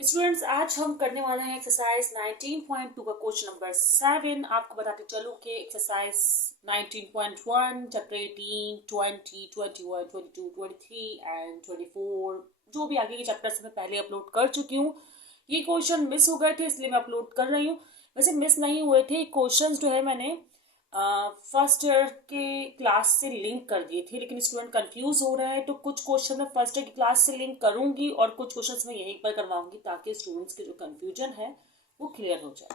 Students, आज हम करने वाले हैं एक्सरसाइज 19.2 का क्वेश्चन नंबर 7। आपको बताते चलूं कि एक्सरसाइज 19.1 चैप्टर 18, 20, 21, 22, 23 एंड 24 जो भी आगे के चैप्टर्स मैं पहले अपलोड कर चुकी हूँ। ये क्वेश्चन मिस हो गए थे इसलिए मैं अपलोड कर रही हूँ। वैसे मिस नहीं हुए थे क्वेश्चंस, जो है मैंने फर्स्ट ईयर के क्लास से लिंक कर दिए थे, लेकिन स्टूडेंट कंफ्यूज हो रहे हैं तो कुछ क्वेश्चन मैं फर्स्ट ईयर की क्लास से लिंक करूंगी और कुछ क्वेश्चंस मैं यहीं पर करवाऊंगी ताकि स्टूडेंट्स के जो कंफ्यूजन है वो क्लियर हो जाए।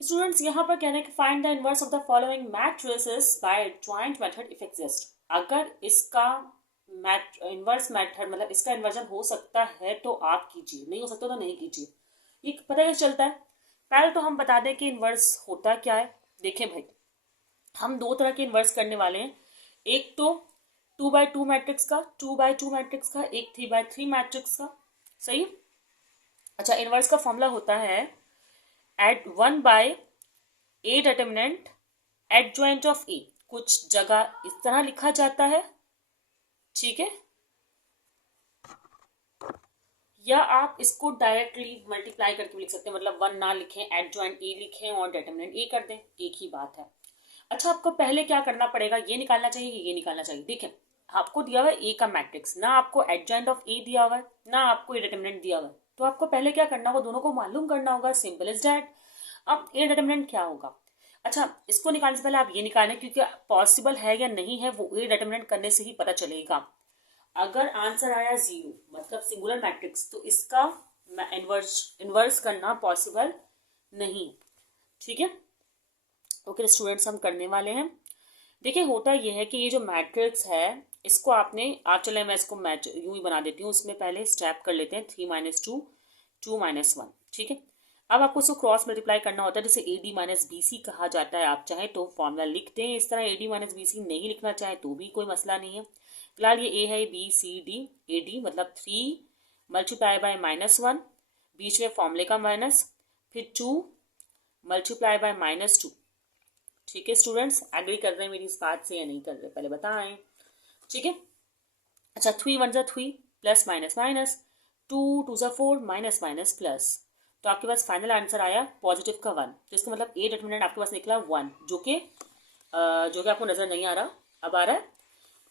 स्टूडेंट्स, यहाँ पर कह रहे हैं कि find the inverse of the following matrices by joint method if exist. अगर इसका इनवर्स मेथड मतलब इसका इन्वर्जन हो सकता है तो आप कीजिए, नहीं हो सकता तो नहीं कीजिए। ये पता कैसे चलता है? पहले तो हम बता दें कि इनवर्स होता क्या है। देखें भाई, हम दो तरह के इन्वर्स करने वाले हैं। एक तो 2x2 मैट्रिक्स का, 2x2 मैट्रिक्स का, एक 3x3 मैट्रिक्स का। सही। अच्छा, इन्वर्स का फॉर्मूला होता है at 1/a determinant adjoint of A. कुछ जगह इस तरह लिखा जाता है, ठीक है, या आप इसको डायरेक्टली मल्टीप्लाई करके भी लिख सकते हैं, मतलब 1 ना लिखें, एडजॉइंट ए लिखें और डिटरमिनेंट ए कर दें, एक ही बात है। अच्छा, आपको पहले क्या करना पड़ेगा, ये निकालना चाहिए, ये निकालना चाहिए। देखें, आपको दिया हुआ है ए का मैट्रिक्स, ना आपको एडजॉइंट ऑफ ए दिया हुआ है, ना आपको ए डिटरमिनेंट दिया हुआ है, तो आपको पहले क्या करना होगा, दोनों को मालूम करना होगा। Simple is that. अब ए डिटरमिनेंट क्या होगा? अच्छा, इसको निकालने से पहले आप ये निकालें, क्योंकि पॉसिबल है या नहीं है वो ए डिटरमिनेंट करने से ही पता चलेगा। अगर आंसर आया 0 मतलब सिंगुलर मैट्रिक्स, तो इसका इन्वर्स करना पॉसिबल नहीं। ठीक है, ओके स्टूडेंट्स, हम करने वाले हैं। देखिए, होता यह है कि ये जो मैट्रिक्स है इसको आप चले, मैं इसको मैच यूं ही बना देती हूँ। इसमें पहले स्टेप कर लेते हैं 3 - 2 2 - 1। ठीक है, अब आपको इसको क्रॉस मल्टीप्लाई करना होता है, जैसे A D minus B C कहा जाता है। आप चाहे तो फॉर्मूला लिख दें इस तरह, A D minus B C नहीं लिखना चाहे तो भी कोई मसला नहीं है। फिलहाल ये ए है, B C D, A D मतलब 3 × (-1), बीच में फॉर्मूले का माइनस, फिर 2 × (-2). ठीक है स्टूडेंट्स, एग्री कर रहे हैं मेरी इस बात से या नहीं कर रहे, पहले बताएं। ठीक है, अच्छा, 3 × 1 = 3, plus minus minus, 2 × 2 = 4, minus minus plus, तो आपके पास फाइनल आंसर आया पॉजिटिव का 1। तो इसका मतलब ए डिटरमिनेंट आपके पास निकला 1, जो कि आपको नजर नहीं आ रहा, अब आ रहा है।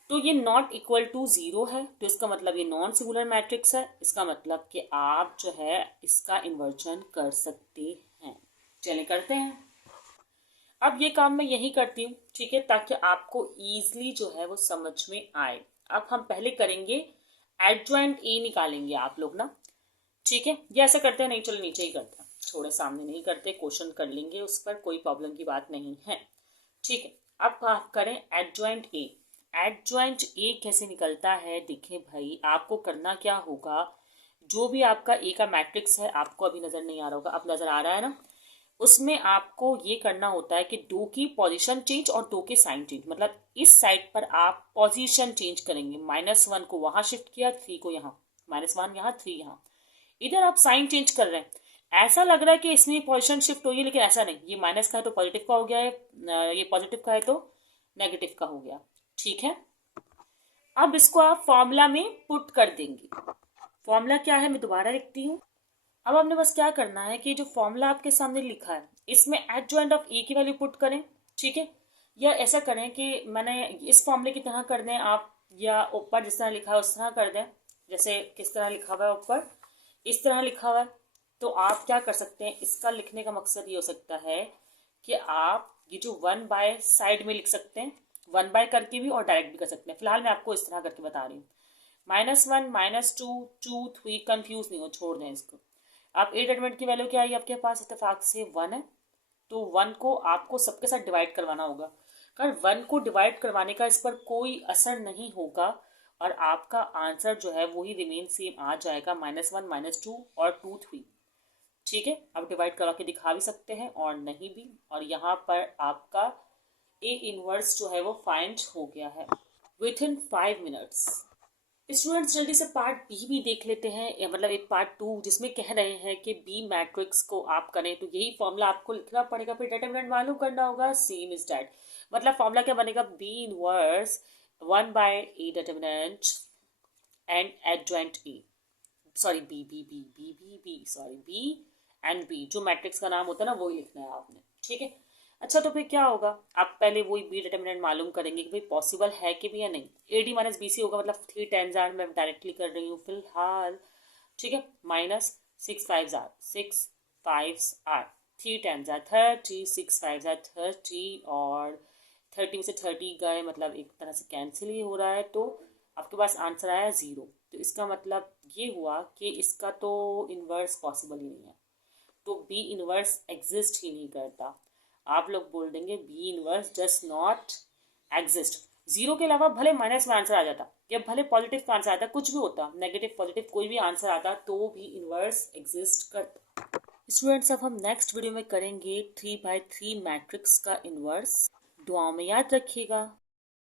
तो ये नॉट इक्वल टू 0 है, तो इसका मतलब ये नॉन सिंगुलर मैट्रिक्स है। इसका मतलब कि आप जो है इसका इन्वर्जन कर सकते हैं। चलिए करते हैं। अब ये काम मैं यही करती हूँ, ठीक है, ताकि आपको ईजिली जो है वो समझ में आए। अब हम पहले करेंगे एडजॉइंट ए निकालेंगे आप लोग ना। ठीक है, ये ऐसा करते हैं, नहीं चलो नीचे ही करते हैं, थोड़े सामने नहीं करते, क्वेश्चन कर लेंगे उस पर, कोई प्रॉब्लम की बात नहीं है। ठीक है, अब आप करें एडजॉइंट ए। एडजॉइंट ए कैसे निकलता है? देखिए भाई, आपको करना क्या होगा, जो भी आपका ए का मैट्रिक्स है, आपको अभी नजर नहीं आ रहा होगा, अब नजर आ रहा है ना, उसमें आपको ये करना होता है कि 2 की पोजीशन चेंज और 2 के साइन चेंज। मतलब इस साइड पर आप पोजीशन चेंज करेंगे, -1 को वहां शिफ्ट किया, 3 को यहाँ, -1 यहाँ, 3 यहाँ, इधर आप साइन चेंज कर रहे हैं। ऐसा लग रहा है कि इसमें पोजीशन शिफ्ट हुई है, लेकिन ऐसा नहीं, ये माइनस का है तो पॉजिटिव का हो गया है, ये पॉजिटिव का है तो नेगेटिव का हो गया। ठीक है, अब इसको आप फॉर्मूला में पुट कर देंगे। फॉर्मूला क्या है, मैं दोबारा लिखती हूँ। अब आपने बस क्या करना है कि जो फॉर्मूला आपके सामने लिखा है इसमें एडजॉइंट ऑफ ए की वैल्यू पुट करें। ठीक है, या ऐसा करें कि मैंने इस फॉर्मूले की तरह कर दें आप, या ऊपर जिस तरह लिखा है उस तरह कर दें। जैसे किस तरह लिखा हुआ है ऊपर, इस तरह लिखा हुआ है, तो आप क्या कर सकते हैं, इसका लिखने का मकसद ये हो सकता है कि आप ये जो 1 बाय साइड में लिख सकते हैं, 1 बाय करके भी और डायरेक्ट भी कर सकते हैं। फिलहाल मैं आपको इस तरह करके बता रही हूँ, -1 -2 2 3, कंफ्यूज नहीं हो, छोड़ दें इसको। आप ए डिटरमिनेंट की वैल्यू क्या आई आपके पास, इत्तेफाक से 1 है, तो 1 को आपको सबके साथ डिवाइड करवाना होगा। अगर 1 को डिवाइड करवाने का इस पर कोई असर नहीं होगा और आपका आंसर जो है वही रिमेन सेम आ जाएगा, -1 -2 और 2 3। ठीक है, आप डिवाइड करवा के दिखा भी सकते हैं और नहीं भी, और यहाँ पर आपका ए इनवर्स जो है वो फाइंड हो गया है विथ इन 5 मिनट्स। स्टूडेंट्स, जल्दी से पार्ट बी भी देख लेते हैं, या मतलब एक पार्ट 2 जिसमें कह रहे हैं कि बी मैट्रिक्स को आप करें तो यही फॉर्मूला आपको लिखना पड़ेगा, फिर डिटरमिनेंट मालूम करना होगा, सेम इज दैट। मतलब फॉर्मूला क्या बनेगा, B inverse 1/a determinant and adjoint A. Sorry B B B B B B sorry B and B, जो मैट्रिक्स का नाम होता है ना वही लिखना है आपने, ठीक है। अच्छा तो फिर क्या होगा, आप पहले वही बी डिटर्मिनेंट मालूम करेंगे कि भाई पॉसिबल है कि भी या नहीं। A D minus B C होगा, मतलब 3 10s आर, मैं डायरेक्टली कर रही हूँ फिलहाल, ठीक है। Minus 6 5s are, 6 5s are, 3 10s are 30, 6 5s are 30, और 30 में से 30 गए, मतलब एक तरह से कैंसिल ही हो रहा है, तो आपके पास आंसर आया 0। तो इसका मतलब ये हुआ कि इसका तो इन्वर्स पॉसिबल ही नहीं है, तो बी इन्वर्स एग्जिस्ट ही नहीं करता। आप लोग बोल देंगे B inverse does not exist. 0 के अलावा भले माइनस में आंसर आ जाता, या भले पॉजिटिव का आंसर आता, कुछ भी होता, नेगेटिव पॉजिटिव कोई भी आंसर आता, तो भी इन्वर्स एग्जिस्ट करता। स्टूडेंट्स अब हम नेक्स्ट वीडियो में करेंगे 3 by 3 मैट्रिक्स का इन्वर्स। दुआओं में याद रखिएगा।